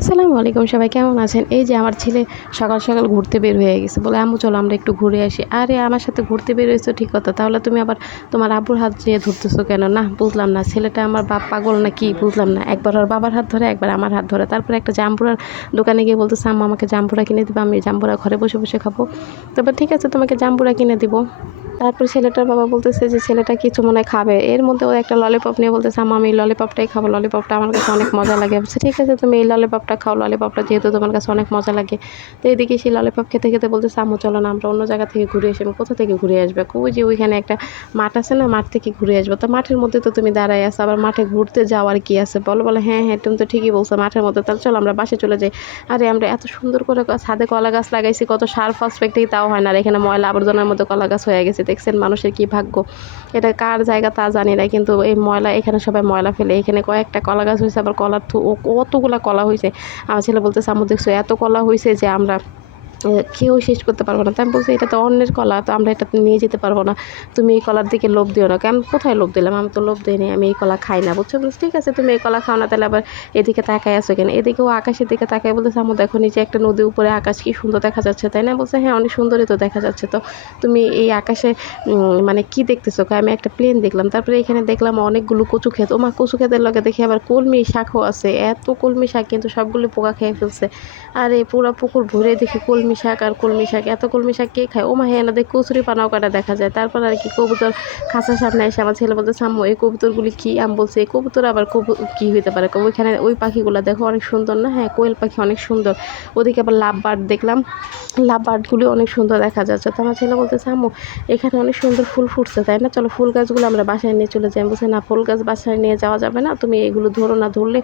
আসসালামু আলাইকুম, সবাই কেমন আছেন? এই যে আমার ছেলে সকাল সকাল ঘুরতে বের হয়ে গেছে। বলে, আম্মু, চলো আমরা একটু ঘুরে আসি। আরে, আমার সাথে ঘুরতে বের হয়েছো, ঠিক কথা। তাহলে তুমি আবার তোমার আব্বুর হাত দিয়ে ধরতেছো কেন? না, বুঝলাম না। ছেলেটা আমার বাপ পাগল না কি বুঝলাম না। একবার ওর বাবার হাত ধরে, একবার আমার হাত ধরে। তারপরে একটা জাম্বুরার দোকানে গিয়ে বলতেছে, আম্মা, আমাকে জাম্বুরা কিনে দিবে। আমি জাম্বুরা ঘরে বসে বসে খাব। তারপর ঠিক আছে, তোমাকে জাম্বুরা কিনে দিব। তারপর ছেলেটার বাবা বলতেছে যে, ছেলেটা কিছু মনে খাবে? এর মধ্যে ও একটা ললিপপ নিয়ে বলতেছে, আম্মা, আমি ললিপপটাই খাব। ললিপপটা আমার কাছে অনেক মজা লাগে। বলছে, ঠিক আছে, তুমি এই ললিপপটা খাও। ললিপপটা যেহেতু তোমার কাছে অনেক মজা লাগে। তো এদিকে সেই ললিপপ খেতে খেতে বলতেছে, আম্মু, চলো না, আমরা অন্য জায়গা থেকে ঘুরে আসি। আমি কোথা থেকে ঘুরে আসবে? ওই যে ওইখানে একটা মাঠ আছে না, মাঠ থেকে ঘুরে আসব। তো মাঠের মধ্যে তো তুমি দাঁড়াই আসো আবার মাঠে ঘুরতে যাওয়ার কি আছে? বলো, বলে হ্যাঁ হ্যাঁ তুমি তো ঠিকই বলছো, মাঠের মধ্যে। তাহলে চলো, আমরা বাসে চলে যাই। আরে, আমরা এত সুন্দর করে ছাদে কলা গাছ লাগাইছি, কত সার ফসফেক্টেই তাও হয় না। আর এখানে ময়লা আবর্জনার মধ্যে কলা গাছ হয়ে গেছে। দেখছেন মানুষের কি ভাগ্য? এটা কার জায়গা তা জানি না, কিন্তু এই ময়লা, এখানে সবাই ময়লা ফেলে, এখানে কয়েকটা কলা গাছ হয়েছে আবার কলার থু কতগুলো কলা হয়েছে আমার ছেলে বলতে আমু দেখছ, এত কলা হয়েছে যে আমরা খেয়েও শেষ করতে পারব না। তাই আমি বলছি, এটা তো অন্যের কলা, তো আমরা এটা নিয়ে যেতে পারব না। তুমি এই কলার দিকে লোভ দিও না। আমি কোথায় লোভ দিলাম? আমি তো লোভ দিইনি, আমি এই কলা খাই না, বুঝছ? বলছি, ঠিক আছে, তুমি এই কলা খাও না, তাহলে আবার এদিকে তাকায় আসো কেন? এদিকেও আকাশের দিকে তাকায় বলতেছে আমার দেখো, নিচে একটা নদীর উপরে আকাশ কি সুন্দর দেখা যাচ্ছে, তাই না? বলছে হ্যাঁ অনেক সুন্দরই তো দেখা যাচ্ছে। তো তুমি এই আকাশে মানে কি দেখতেছো? আমি একটা প্লেন দেখলাম, তারপরে এখানে দেখলাম অনেকগুলো কচু ক্ষেত। ও মা কচু ক্ষেতের লগে দেখি আবার কলমি শাকও আছে। এত কলমি শাক কিন্তু সবগুলো পোকা খেয়ে ফেলছে। আর এই পুরো পুকুর ভরে দেখি কলমি শাক আর কলমি শাক। এত কলমি শাক কে খায়? ও মা হ্যাঁ না দেখ, কচুরি পানাও কাটা দেখা যায়। তারপর আর কি কবুতর খাঁচার সামনে এসে আমার ছেলে বলতে সাম্য এই কবুতরগুলি কী? আমি বলছি, এই কবুতর আবার কবু, কী হইতে পারে? ওইখানে ওই পাখিগুলো দেখো অনেক সুন্দর না? হ্যাঁ কোয়েল পাখি অনেক সুন্দর। ওদিকে আবার লাভ বার্ড দেখলাম। লাভ বার্ডগুলি অনেক সুন্দর দেখা যাচ্ছে। তো আমার ছেলে বলতে আম্মু, এখানে অনেক সুন্দর ফুল ফুটছে, তাই না? চলো ফুল গাছগুলো আমরা বাসায় নিয়ে চলে যাই। বলছে, না, ফুল গাছ বাসায় নিয়ে যাওয়া যাবে না। তুমি এগুলো ধরো না, ধরলে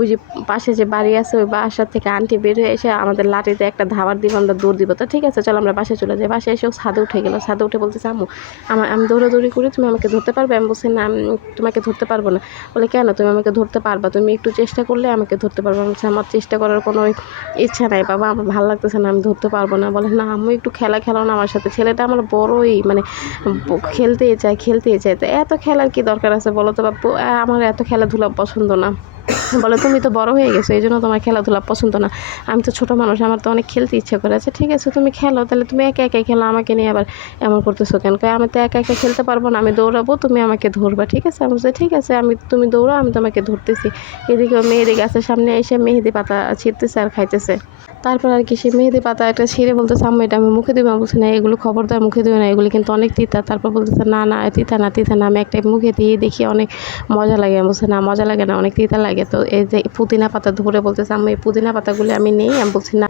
ওই যে পাশে যে বাড়ি আছে, ওই বাসার থেকে আন্টি বের হয়ে এসে আমাদের লাঠিতে একটা ধাবার দিব। আমরা দৌড় দিব। তো ঠিক আছে, চলো আমরা বাসায় চলে যাই। বাসায় এসেও ছাদে উঠে গেলো। ছাদে উঠে বলতেছে, আম্মু আমার আমি দৌড়াদৌড়ি করি, তুমি আমাকে ধরতে পারবে? আমি বলছি, না, আমি তোমাকে ধরতে পারব না। বলে, কেন? তুমি আমাকে ধরতে পারবা? তুমি একটু চেষ্টা করলে আমাকে ধরতে পারব। আমি আমার চেষ্টা করার কোনো ইচ্ছা নাই, বাবা। আমার ভালো লাগতেছে না, আমি ধরতে পারব না। বলে, না আমি একটু খেলা খেলাও না আমার সাথে। ছেলেটা আমার বড়ই মানে খেলতেই চায় খেলতেই চায়। তো এত খেলার কি দরকার আছে বলো তো বাপু আমার এত খেলাধুলা পছন্দ না। বলে, তুমি তো বড় হয়ে গেছো এই জন্য তোমার খেলাধুলা পছন্দ না। আমি তো ছোটো মানুষ, আমার তো অনেক খেলতে ইচ্ছে করে। আছে ঠিক আছে, তুমি খেলো, তাহলে তুমি একা একাই খেলো, আমাকে নিয়ে আবার এমন করতেছো কেন? আমি তো একা একা খেলতে পারব না, আমি দৌড়াবো, তুমি আমাকে ধরবা, ঠিক আছে? আমি বলছি, ঠিক আছে, আমি, তুমি দৌড়ো আমি তোমাকে ধরতেছি। এদিকে মেহেদি গাছের সামনে এসে মেহেদি পাতা ছিঁড়তেছে আর খাইতেছে। তারপর আর কি সে মেহেদি পাতা একটা ছিঁড়ে বলতেছে, আম্মু, এটা আমি মুখে দেবো। বলছি, না, এগুলো খবরদার মুখে দেবে না, এগুলো কিন্তু অনেক তিতা। তারপর বলতেছে, না না, তিতা না তিতা না, আমি একটা মুখে দিয়ে দেখি অনেক মজা লাগে। বলছি, না, মজা লাগে না, অনেক তিতা লাগে। তো এই যে পুদিনা পাতা ধরে বলতেছে আমি এই পুদিনা পাতাগুলো আমি নেই। আমি বলছি, না।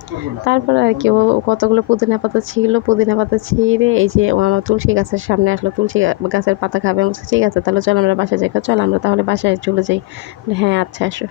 তারপর আর কি ও কতগুলো পুদিনা পাতা ছিল, পুদিনা পাতা ছিঁড়ে এই যে ও আমার তুলসী গাছের সামনে আসলো, তুলসী গাছের পাতা খাবে। বলছি, ঠিক আছে, তাহলে চল আমরা বাসায় যাই। চল আমরা তাহলে বাসায় চলে যাই। হ্যাঁ আচ্ছা আসো।